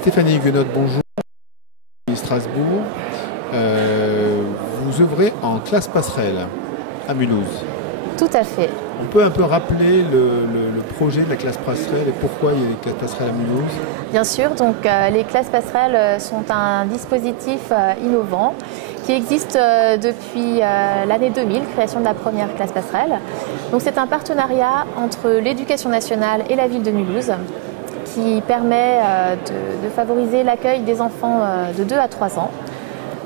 Stéphanie Huguenot, bonjour. Strasbourg. Vous œuvrez en classe passerelle à Mulhouse. Tout à fait. On peut un peu rappeler le projet de la classe passerelle et pourquoi il y a des classes passerelles à Mulhouse? Bien sûr, donc les classes passerelles sont un dispositif innovant qui existe depuis l'année 2000, création de la première classe passerelle. Donc c'est un partenariat entre l'Éducation nationale et la ville de Mulhouse qui permet de favoriser l'accueil des enfants de 2 à 3 ans.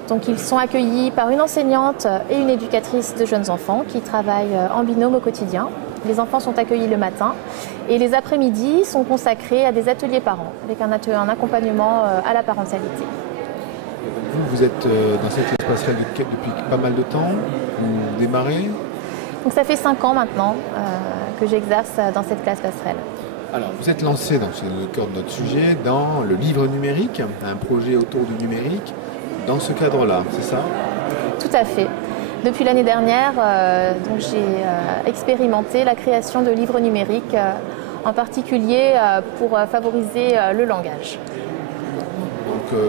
Donc ils sont accueillis par une enseignante et une éducatrice de jeunes enfants qui travaillent en binôme au quotidien. Les enfants sont accueillis le matin et les après-midi sont consacrés à des ateliers parents avec un accompagnement à la parentalité. Vous êtes dans cette classe passerelle depuis pas mal de temps. Vous démarrez? Donc ça fait 5 ans maintenant que j'exerce dans cette classe passerelle. Alors, vous êtes lancé, c'est le cœur de notre sujet, dans le livre numérique, un projet autour du numérique, dans ce cadre-là, c'est ça? Tout à fait. Depuis l'année dernière, j'ai expérimenté la création de livres numériques, en particulier pour favoriser le langage. Donc,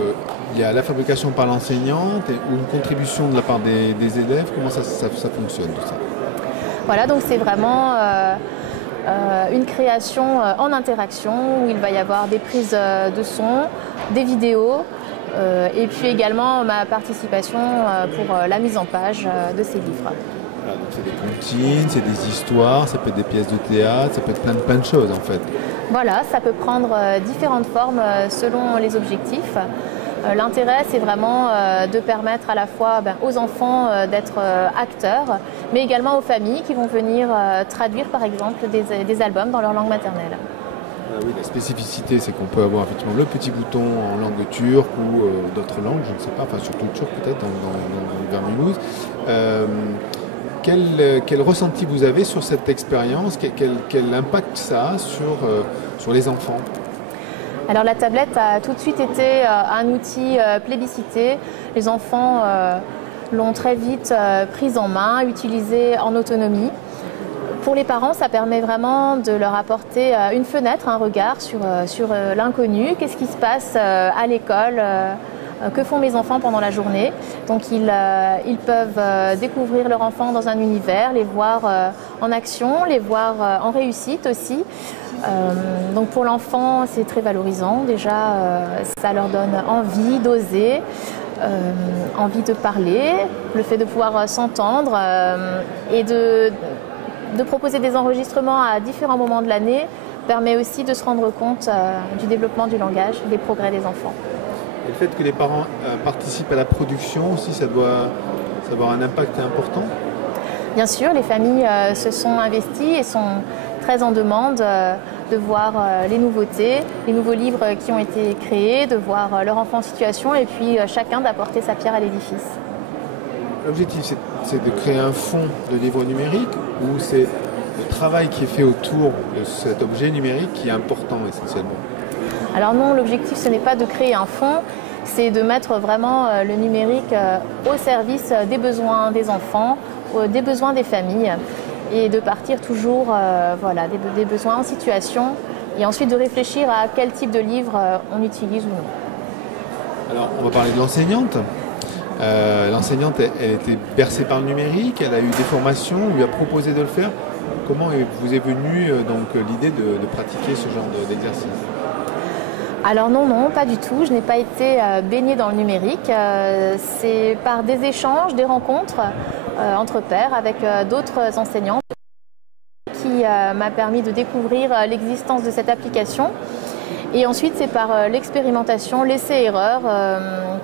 il y a la fabrication par l'enseignante ou une contribution de la part des élèves. Comment ça fonctionne tout ça? Voilà, donc c'est vraiment une création en interaction où il va y avoir des prises de son, des vidéos et puis également ma participation pour la mise en page de ces livres. Voilà, donc c'est des comptines, c'est des histoires, ça peut être des pièces de théâtre, ça peut être plein de choses en fait. Voilà, ça peut prendre différentes formes selon les objectifs. L'intérêt, c'est vraiment de permettre à la fois aux enfants d'être acteurs, mais également aux familles qui vont venir traduire par exemple des albums dans leur langue maternelle. Oui, la spécificité, c'est qu'on peut avoir effectivement le petit bouton en langue turque ou d'autres langues, je ne sais pas, enfin surtout turc peut-être vers Mulhouse. Quel ressenti vous avez sur cette expérience? Quel impact ça a sur les enfants? Alors la tablette a tout de suite été un outil plébiscité. Les enfants l'ont très vite prise en main, utilisée en autonomie. Pour les parents, ça permet vraiment de leur apporter une fenêtre, un regard sur l'inconnu. Qu'est-ce qui se passe à l'école? Que font mes enfants pendant la journée? Donc ils peuvent découvrir leur enfant dans un univers, les voir en action, les voir en réussite aussi. Donc pour l'enfant, c'est très valorisant. Déjà, ça leur donne envie d'oser, envie de parler, le fait de pouvoir s'entendre et de proposer des enregistrements à différents moments de l'année permet aussi de se rendre compte du développement du langage, des progrès des enfants. Et le fait que les parents participent à la production aussi, ça doit avoir un impact important? Bien sûr, les familles se sont investies et sont très en demande de voir les nouveautés, les nouveaux livres qui ont été créés, de voir leur enfant en situation et puis chacun d'apporter sa pierre à l'édifice. L'objectif, c'est de créer un fonds de livres numériques ou c'est le travail qui est fait autour de cet objet numérique qui est important essentiellement? Alors non, l'objectif, ce n'est pas de créer un fonds, c'est de mettre vraiment le numérique au service des besoins des enfants, des besoins des familles et de partir toujours des besoins en situation et ensuite de réfléchir à quel type de livre on utilise ou non. Alors, on va parler de l'enseignante. L'enseignante, elle était bercée par le numérique, elle a eu des formations, on lui a proposé de le faire. Comment vous est venue l'idée de pratiquer ce genre d'exercice? Alors non, pas du tout. Je n'ai pas été baignée dans le numérique. C'est par des échanges, des rencontres entre pairs avec d'autres enseignants qui m'a permis de découvrir l'existence de cette application. Et ensuite, c'est par l'expérimentation, l'essai-erreur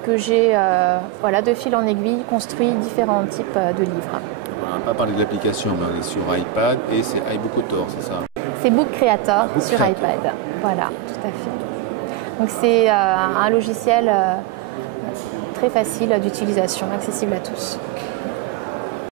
que j'ai, de fil en aiguille, construit différents types de livres. On n'a pas parlé de l'application, mais on est sur iPad et c'est iBook Author, c'est ça? C'est Book Creator sur Creator. iPad. Voilà, tout à fait. Donc c'est un logiciel très facile d'utilisation, accessible à tous.